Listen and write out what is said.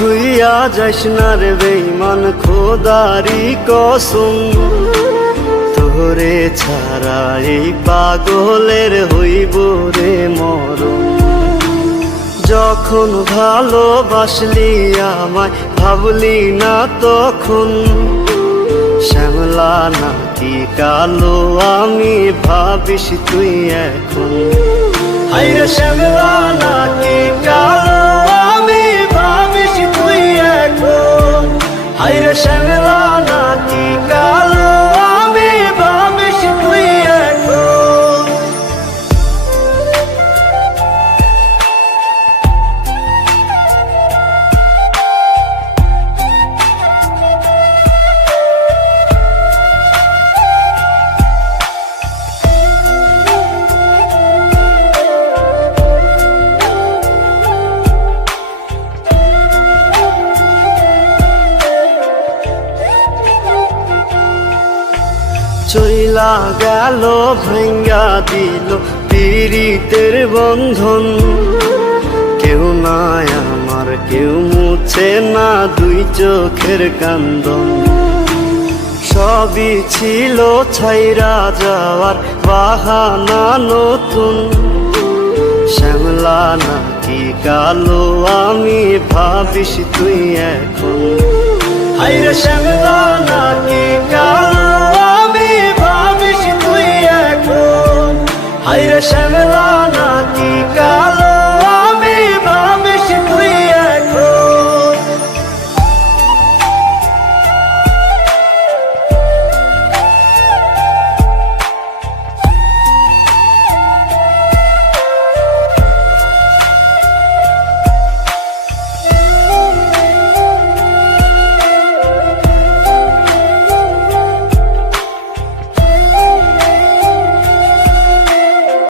ভুইয়া যাইস না রে বেঈমান খোদারি কসম, তোরে ছাড়া এই পাগলের হইব রে মরণ। যখন ভালোবাসলি আমায় ভাবলি না তখন, শ্যামলা নাকি কালো আমি ভাবিস তুই এখন। হায়রে শ্যামলা নাকি কালো আমি ভাবিস তুই এখন। হায়রে শ্যামলা নাকি কালো আমি ভাবিস তুই এখন। চইলা গেল ভাঙ্গা দিল পীড়িতের বন্ধন, কেউ নাই আমার কেউ মুছে না দুই চোখের কান্দন। সবই ছিল ছাইরা যাওয়ার বাহানা নতুন, শ্যামলা নাকি কালো আমি ভাবিস তুই এখন। হায়রে শ্যামলা নাকি কালো আমি ভাবিস তুই এখন। হায়রে শ্যামলা